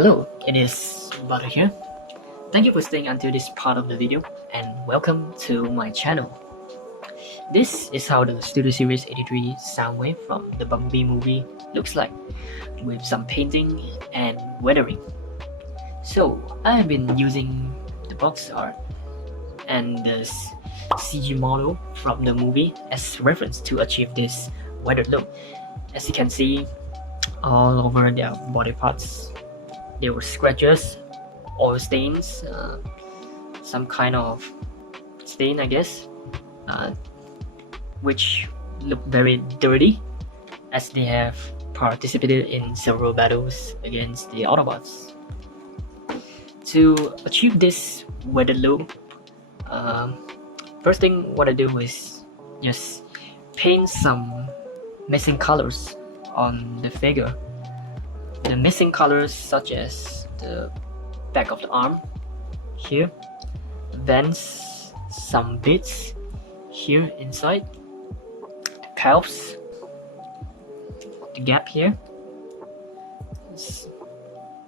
Hello, it is Butter here. Thank you for staying until this part of the video and welcome to my channel. This is how the Studio Series 83 Soundwave from the Bumblebee movie looks like, with some painting and weathering. So I have been using the box art and the CG model from the movie as reference to achieve this weathered look. As you can see, all over their body parts there were scratches, oil stains, some kind of stain I guess, which look very dirty as they have participated in several battles against the Autobots. To achieve this weathered look, first thing what I do is just paint some missing colors on the figure. The missing colors such as the back of the arm here, vents, some bits here inside, the calves, the gap here,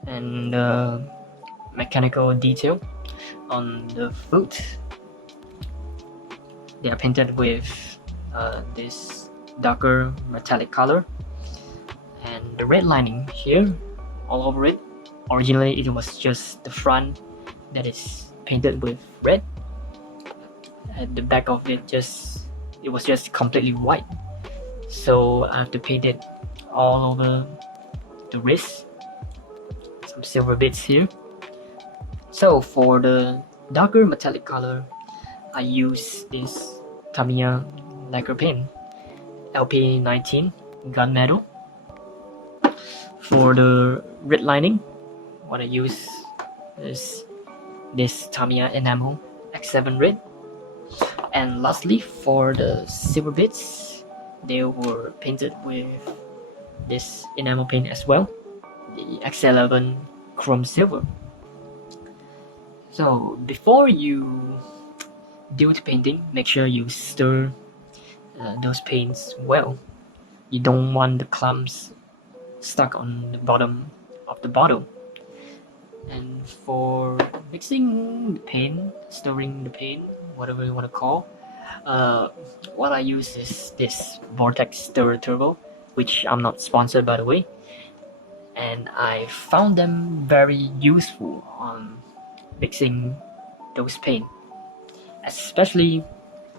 and the mechanical detail on the foot. They are painted with this darker metallic color, and the red lining here all over it. Originally it was just the front that is painted with red. At the back of it was just completely white, so I have to paint it all over the wrist, some silver bits here. So for the darker metallic color, I use this Tamiya lacquer paint LP19 gunmetal. For the red lining, what I use is this Tamiya enamel X7 red. And lastly, for the silver bits, they were painted with this enamel paint as well, the X11 chrome silver. So before you do the painting, make sure you stir those paints well. You don't want the clumps stuck on the bottom of the bottle. And for mixing the paint, stirring the paint, whatever you want to call, what I use is this Vortex Stir Turbo, which I'm not sponsored by the way, and I found them very useful on mixing those paint, especially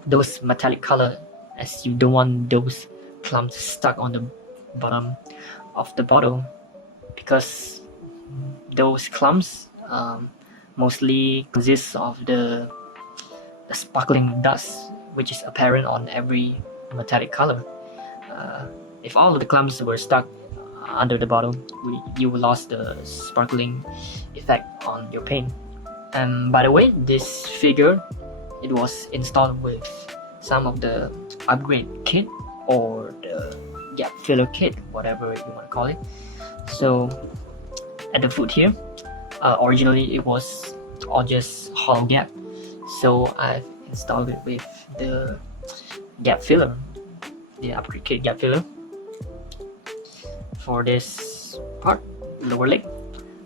those metallic color, as you don't want those clumps stuck on the bottom of the bottle, because those clumps mostly consist of the sparkling dust, which is apparent on every metallic color. If all of the clumps were stuck under the bottle, you will lose the sparkling effect on your paint. And by the way, this figure, it was installed with some of the upgrade kit or the gap filler kit, whatever you want to call it. So at the foot here, originally it was all just hollow gap, so I've installed it with the gap filler, the upgrade kit gap filler. For this part, lower leg,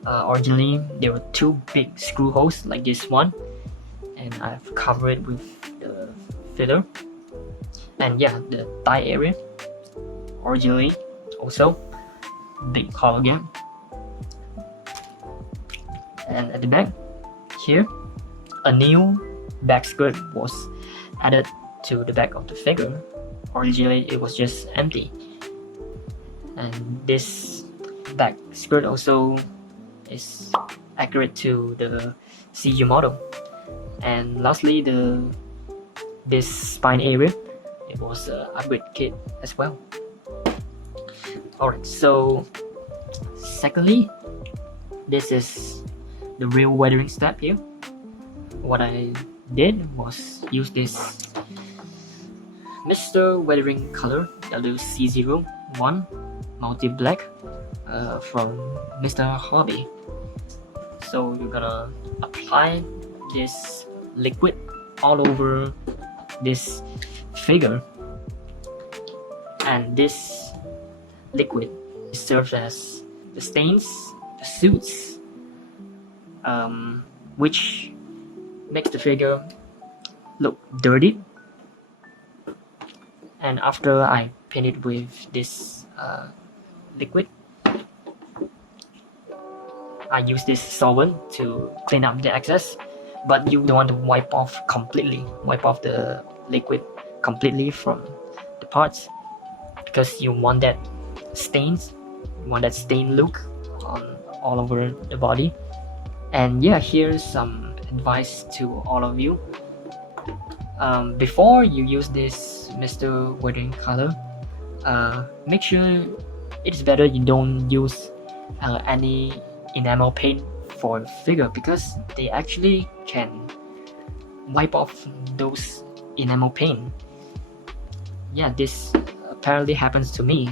originally there were two big screw holes like this one, and I've covered it with the filler. And yeah, the thigh area, originally also big hollow gap. And at the back here, a new back skirt was added to the back of the figure. Originally it was just empty, and this back skirt also is accurate to the CG model. And lastly, this spine area, it was an upgrade kit as well. Alright, so secondly, this is the real weathering step here. What I did was use this Mr. Weathering color WC01 multi black from Mr. Hobby. So you're gonna apply this liquid all over this figure, and this liquid serves as the stains, the suits, which makes the figure look dirty. And after I paint it with this liquid, I use this solvent to clean up the excess, but you don't want to wipe off the liquid completely from the parts, because you want that stain look on all over the body. And yeah, here's some advice to all of you. Before you use this Mr. Weathering color, make sure it's better you don't use any enamel paint for figure, because they actually can wipe off those enamel paint. Yeah, this apparently happens to me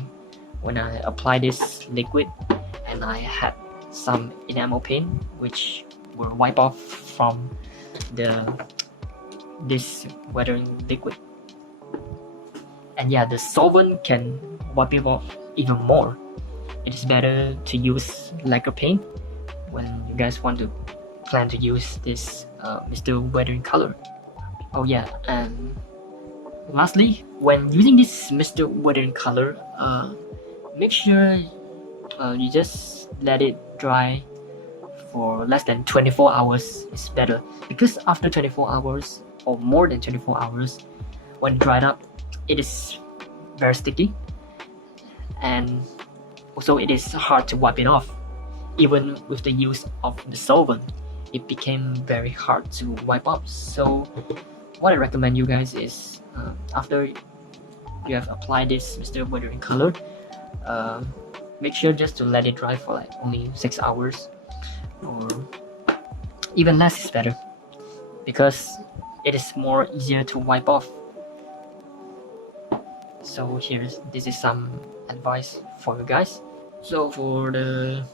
when I apply this liquid, and I had some enamel paint which will wipe off from this weathering liquid. And yeah, the solvent can wipe it off even more. It is better to use lacquer paint when you guys plan to use this Mr. Weathering color. Oh yeah, and lastly, when using this Mr. Weathering color, make sure you just let it dry for less than 24 hours is better, because after 24 hours or more than 24 hours, when dried up, it is very sticky, and also it is hard to wipe it off. Even with the use of the solvent, it became very hard to wipe off. So what I recommend you guys is, after you have applied this Mr. Weathering color, make sure just to let it dry for like only 6 hours, or even less is better, because it is more easier to wipe off. So this is some advice for you guys. So for the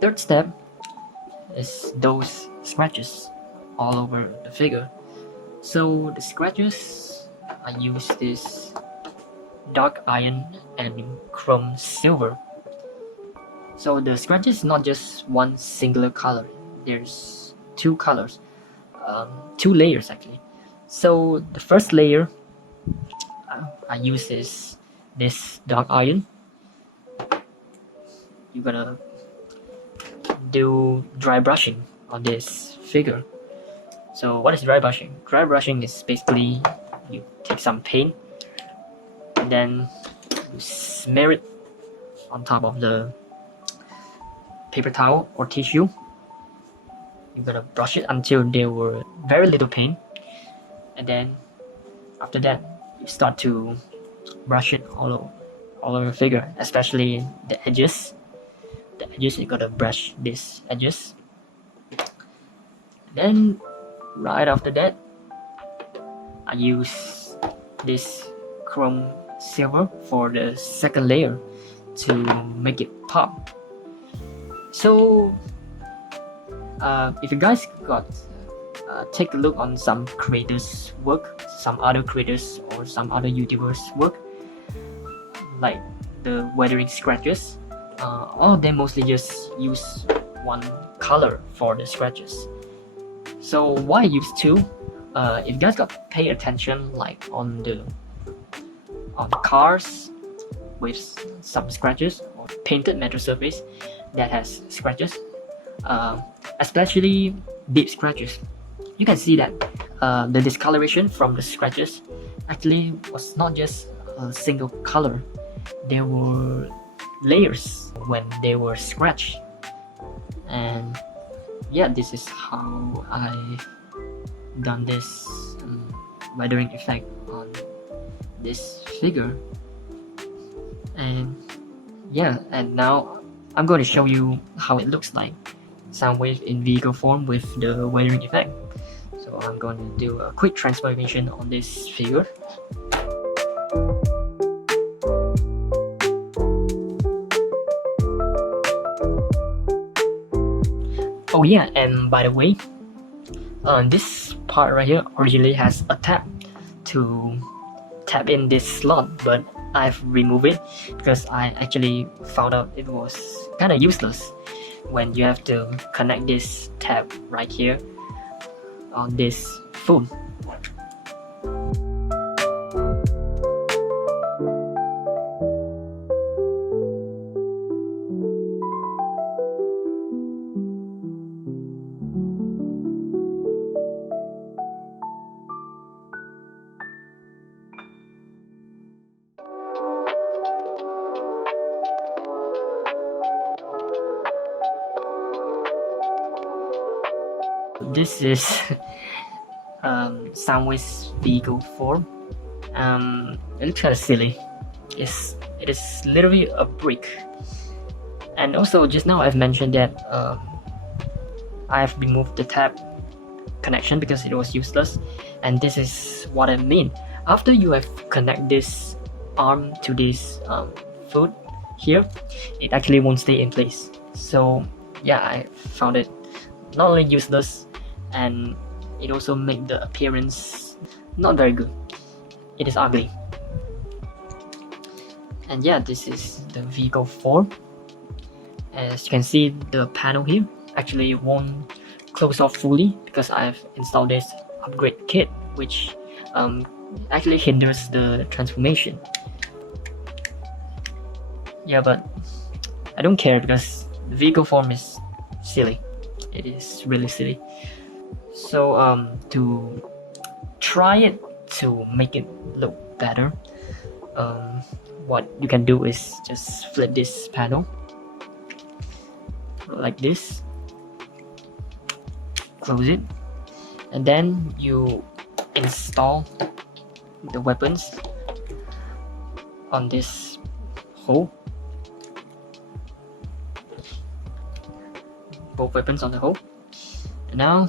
third step is those scratches all over the figure. So the scratches, I use this dark iron and chrome silver. So the scratches is not just one singular color, there's two colors, two layers actually. So the first layer I use this dark iron. You're gonna do dry brushing on this figure. So what is dry brushing? Dry brushing is basically you take some paint and then you smear it on top of the paper towel or tissue. You're gonna brush it until there were very little paint, and then after that you start to brush it all over the figure, especially the edges. The edges, you gotta brush these edges. Then right after that, I use this chrome silver for the second layer to make it pop. So if you guys take a look on some creators' work, some other creators or some other YouTubers' work, like the weathering scratches, all of them mostly just use one color for the scratches. So why use two? If you guys got pay attention, like on the cars with some scratches, or painted metal surface that has scratches, especially deep scratches, you can see that the discoloration from the scratches actually was not just a single color. There were layers when they were scratched. And yeah, this is how I done this weathering effect on this figure. And yeah, and now I'm going to show you how it looks like Soundwave in vehicle form with the weathering effect. So I'm going to do a quick transformation on this figure. Oh yeah, and by the way, this part right here originally has a tab to tap in this slot, but I've removed it because I actually found out it was kind of useless. when you have to connect this tab right here on this phone. This is Soundwave's vehicle form. It looks kind of silly. It is literally a brick. And also, just now I've mentioned that I've removed the tab connection because it was useless, and this is what I mean. After you have connect this arm to this foot here, it actually won't stay in place. So yeah, I found it not only useless, and it also make the appearance not very good. It is ugly. And yeah, this is the vehicle form. As you can see, the panel here actually won't close off fully because I've installed this upgrade kit, which actually hinders the transformation. Yeah, but I don't care because the vehicle form is silly. It is really silly. So to try it to make it look better, what you can do is just flip this panel like this, close it, and then you install the weapons on this hole, both weapons on the hole, and now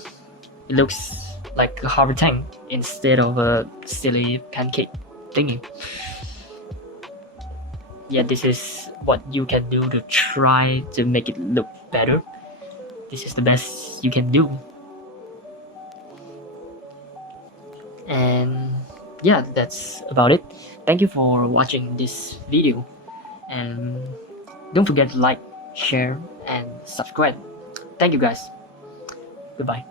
it looks like a hover tank instead of a silly pancake thingy. Yeah, this is what you can do to try to make it look better. This is the best you can do. And yeah, that's about it. Thank you for watching this video, and don't forget to like, share, and subscribe. Thank you guys. Goodbye.